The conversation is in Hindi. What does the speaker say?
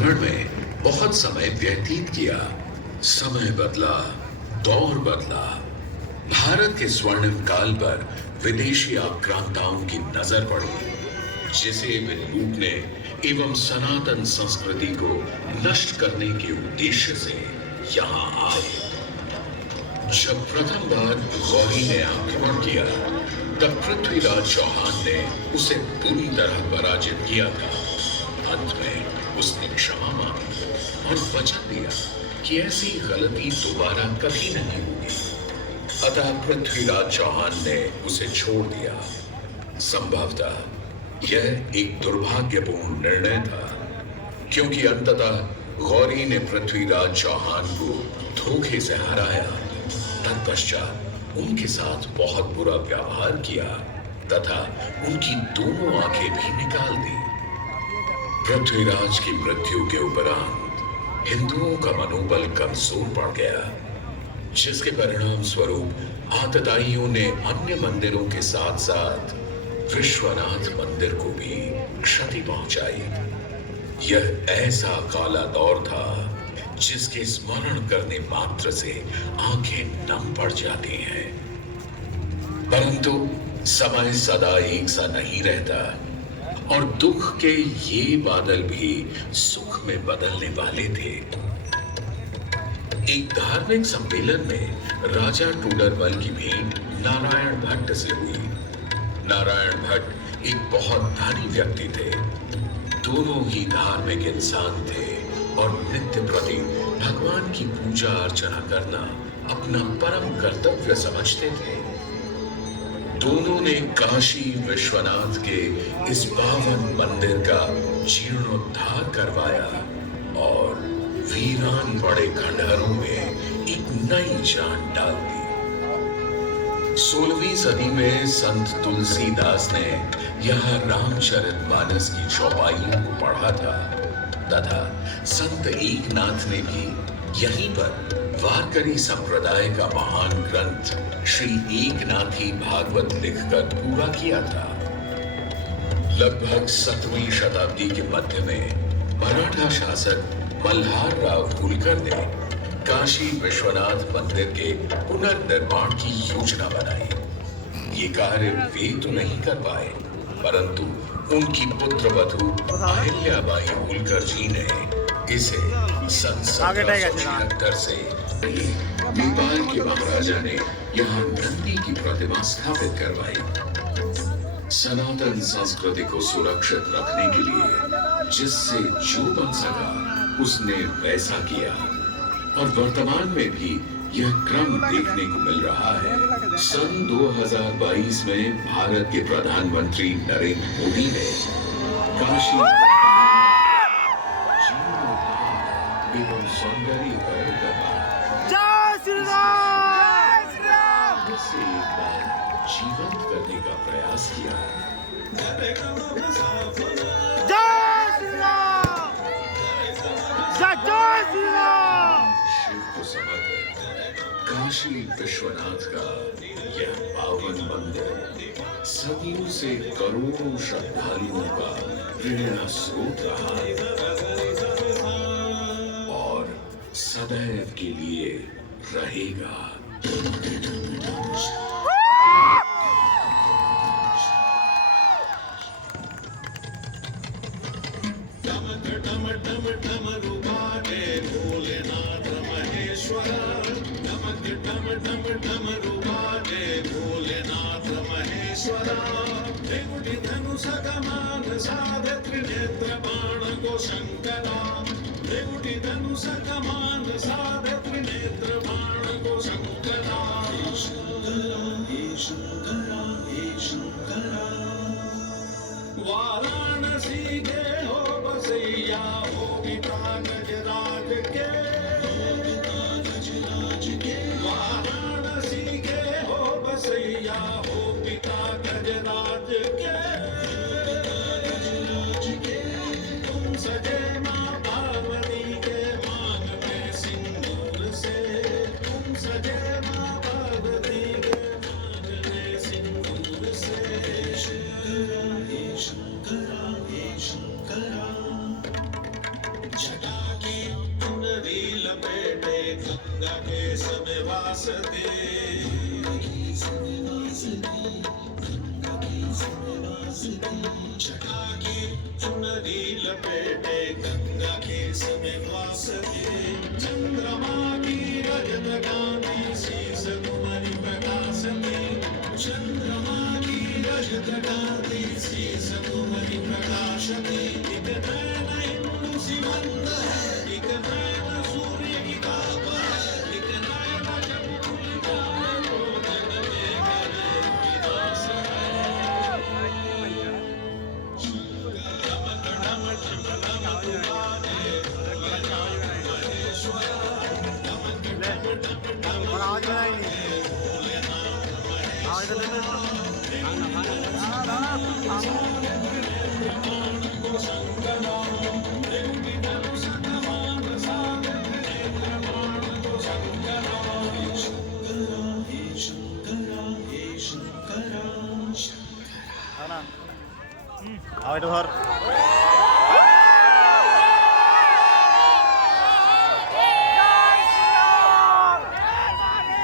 प्रांगण में बहुत समय व्यतीत किया। समय बदला, दौर बदला। भारत के स्वर्णिम काल पर विदेशी आक्रांताओं की नजर पड़ी, जिसे वे लूटने एवं सनातन संस्कृति को नष्ट करने के उद्देश्य से यहाँ आए। जब प्रथम बार गौरी ने आक्रमण किया, तब पृथ्वीराज चौहान ने उसे पूरी तरह पराजित किया था। अंत में उसने क्षमा मांगी और वचन दिया कि ऐसी गलती दोबारा कभी नहीं होगी। अतः पृथ्वीराज चौहान ने उसे छोड़ दिया। संभवतः यह एक दुर्भाग्यपूर्ण निर्णय था, क्योंकि अंततः गौरी ने पृथ्वीराज चौहान को धोखे से हराया। तत्पश्चात उनके साथ बहुत बुरा व्यवहार किया तथा उनकी दोनों आंखें भी निकाल दी। पृथ्वीराज की मृत्यु के उपरांत हिंदुओं का मनोबल कमजोर पड़ गया, जिसके परिणाम स्वरूप आतताइयों ने अन्य मंदिरों के साथ साथ विश्वनाथ मंदिर को भी क्षति पहुंचाई। यह ऐसा काला दौर था जिसके स्मरण करने मात्र से आंखें नम पड़ जाती हैं। परंतु समय सदा एक सा नहीं रहता और दुख के ये बादल भी सुख में बदलने वाले थे। एक धार्मिक सम्मेलन में राजा टूडरमल की भेंट नारायण भट्ट से हुई। नारायण भट्ट एक बहुत धनी व्यक्ति थे। दोनों ही धार्मिक इंसान थे और नित्य प्रति भगवान की पूजा अर्चना करना अपना परम कर्तव्य समझते थे। दोनों ने काशी विश्वनाथ के इस पावन मंदिर का जीर्णोद्धार करवाया और वीरान पड़े खंडहरों में एक नई जान डाल दी। 16वीं सदी में संत तुलसीदास ने यहाँ रामचरितमानस की चौपाइयों को पढ़ा था तथा संत एकनाथ ने भी यहीं पर वारकरी संप्रदाय का महान ग्रंथ श्री एकनाथी भागवत लिखकर पूरा किया था। लगभग 7वीं शताब्दी के मध्य में मराठा शासक मल्हार राव होलकर ने काशी विश्वनाथ मंदिर के पुनर्निर्माण की योजना बनाई। ये कार्य वे तो नहीं कर पाए, परंतु उनकी पुत्रवधू अहिल्याबाई होलकर जी ने इसे सन 1776 से नेपाल के महाराजा ने यहाँ नंदी की प्रतिमा स्थापित करवाई। सनातन संस्कृति को सुरक्षित रखने के लिए जिससे जो बन सका उसने वैसा किया और वर्तमान में भी यह क्रम देखने को मिल रहा है। सन 2022 में भारत के प्रधानमंत्री नरेंद्र मोदी ने काशी एवं सौंदर्यीकरण करना से एक बार जीवंत करने का प्रयास किया। शिव को समर्पित काशी विश्वनाथ का यह पावन मंदिर सदियों से करोड़ों श्रद्धालुओं का प्रेरणा स्रोत रहा और सदैव के लिए रहेगा। वाराणसी के हो बसैया हो पिता गजराज के, वाराणसी के हो बसैया हो पिता गजराज के, तुम सजे माँ पार्वती के मांग में सिंदूर से, तुम सजे माँ पार्वती के मांग में सिंदूर से। जटा की चुनरी लपेटे गंगा के समय वास दे जटा की चुनरी लपेटे गंगा के समय वास दे चंद्रमा की रजत कांति शीस कुमरी प्रकाश दे चंद्रमा की रजत कांति शीस कुमरी प्रकाश दे एक नैन हिंदू सीमंत है एक नैन सूर्य की ताप है एक नैन जब खुल जाए तो जग में करे विनाश है डमक डमक डमक वाले महेश्वर डमक डमक डमक और आवाज बनाई नहीं आवाज तो लेने है ना आवाज तो